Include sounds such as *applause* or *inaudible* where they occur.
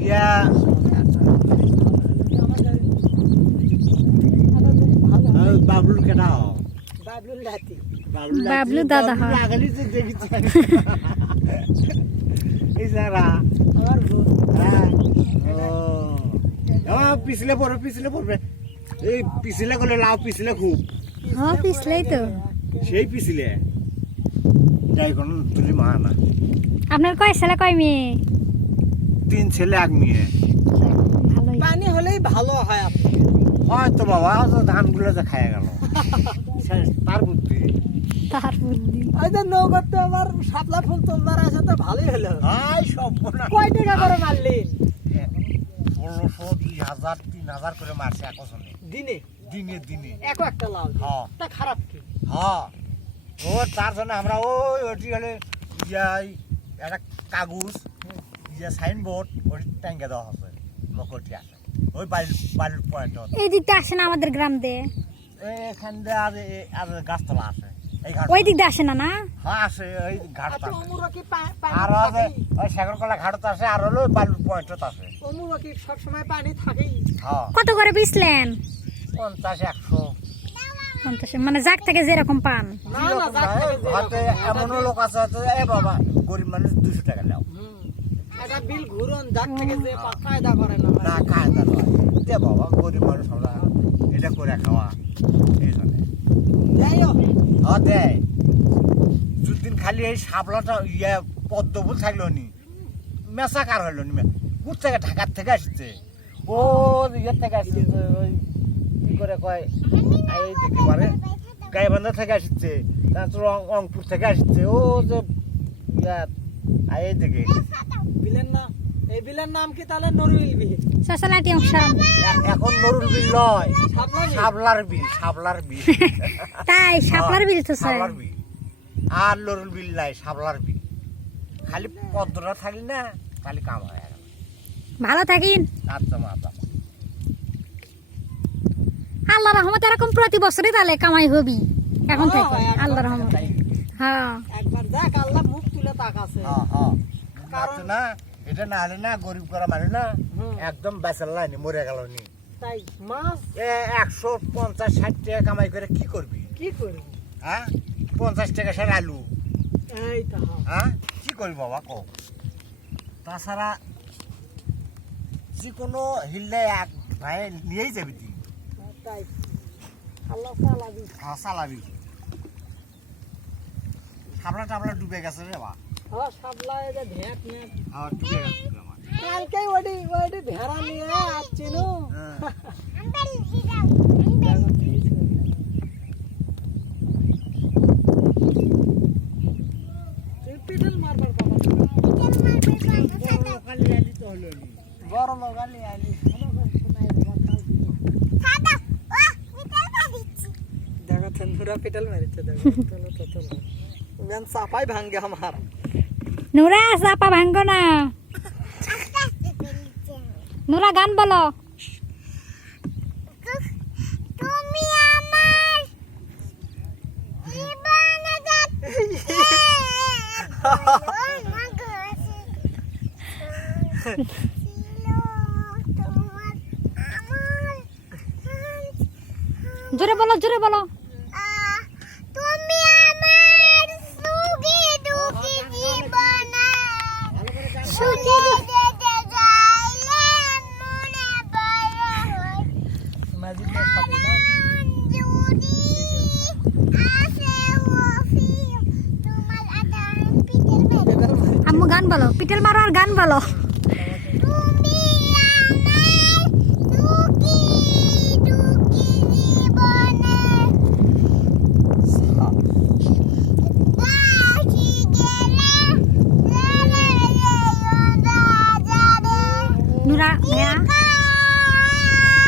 ইয়া বাবলুর রাতি বাবলু দাদা হয়। লাগালি তো দেখিছি এই আমার হ্যাঁ। ও ও, পিছলে পড়বে পিছলে পড়বে। এই পিছলে গেলে লাভ পিছলে খুব। হ্যাঁ পিছলেই তো। সেই পিছলে। যাই কোন তুলি মা না। আপনার কয় ছেলে কয় মেয়ে? তিন ছেলে এক মেয়ে। পানি হলেই ভালো হয় আপনি হয়তো বাবা তো ধানগুলো যে খায় গেল। তার বুদ্ধি। তার বুদ্ধি। ওই যে নৌকাতে আবার শাপলা ফুল তোলবার আছে তো ভালোই হলো। সব না। কয় টাকা করে মারলেন ষোলোশো দুই হাজার তিন হাজার করে মারছে একসঙ্গে দিনে? দিনে দিনে। এক একটা লাল হ্যাঁ তা খারাপ কি? হ্যাঁ ও তার জন্য আমরা ওই ওটি হলে ইয়াই একটা কাগজ ইয়া সাইনবোর্ড ওটি ট্যাঙ্কে দেওয়া হবে লোকটি আছে ওই বাড়ির বাড়ির পয়েন্ট এই দিকটা আসে না আমাদের গ্রাম দিয়ে? এখান দিয়ে আর আর গাছতলা আছে। ওই দিক দিয়ে আসে না না? হ্যাঁ আছে ওই ঘাটটা আচ্ছা আর আছে? ওই সাগরকলা ঘাটত আছে আর হলো ওই বাড়ির পয়েন্টত আছে। অমুরা কি সবসময় পানি থাকেই। হ্যাঁ। কত করে পিছলেন পঞ্চাশ একশো। পঞ্চাশ মানে যাক থেকে যেরকম পান। এমনও লোক আছে এ বাবা গরিব মানুষ দুশো টাকা নাও। হুম। বিল ঘুরন যাক থেকে যে পা- কায়দা করে না না কায়দা নয়। দে বাবা গরিব মানুষ আমরা এটা করে খাওয়া। এই জন্য। যাই হ্যাঁ দেয় দুদিন খালি এই সাবলাটা ইয়ে পদ্মফুল থাকল নি মেসা কার হইল নি? কোথ থেকে ঢাকার থেকে আসছে। ও ইয়ের থেকে আসছে যে ওই কি করে কয় এই দেখতে পারে গাইবান্ধা থেকে আসছে তারপর রং- রংপুর থেকে আসছে। ও যে এই বিলের নাম এই বিলের নাম কি তাহলে? নরুইল বিল সসালাটি অংশান এখন নরুল বিল নয় বিল? সাবলার বিল তাই শাপলার বিল তো স্যার। সাবলার বিল আর নরুল বিল নাই বিল খালি পদ্মটা থাকলি না খালি কাম হয় ভালো থাকিন। আচ্ছা মা বাবা আল্লাহ রহমত এরকম প্রতি বছরই তাহলে কামাই হবি এখন হ্যাঁ, থেকে আল্লাহ রহমত। হ্যাঁ। একবার যাক আল্লাহ মুখ তুলে তাকাছে হ্যাঁ হ্যাঁ। কারণ- না এটা না হলে না গরিব করা মানে না একদম লাইনি মরে গেল নি। তাই মাছ? এ একশো পঞ্চাশ ষাট টাকা কামাই করে কি করবি? কি করবি? হ্যাঁ? পঞ্চাশ টাকা সার আলু। এই তো হ্যাঁ। হ্যাঁ? কি করবি বাবা কো তাছাড়া যে কোনো হিললে এক ভাই নিয়েই যাবি তুই। তাই। আল্লাহ চালাবি হ্যাঁ চালাবি সাবলা টাবলা ডুবে গেছে রে বা হ্যাঁ সাবলা এই যে ভেট মেট হ্যাঁ ডুবে গেছে কালকে ওডি ওডি ভেড়া নিয়ে আসছি নু? আলি বড় লগালি আলি শোনাই কাল দেখো তন্দুরা পিঠেল মেরেছে দেখো। *laughs* চলো তো চলো। মেন চাপাই ভাঙ্গে আমার নুরা চাপা ভাঙ্গ না। নুরা গান বলো। তুমি আমার জীবনে জোরে বলো জোরে বলো আহ, তুমি আমার সুখী দুঃখী জীবনে সুখী যেতে চাইলে মনে বড় হয় ম্যাজিক না সাথে না যদি আসে ওফি তোমার আদান পিঠের মেরে পিঠেল মারি আম্মু গান বলো পিটেল মারো আর গান বলো।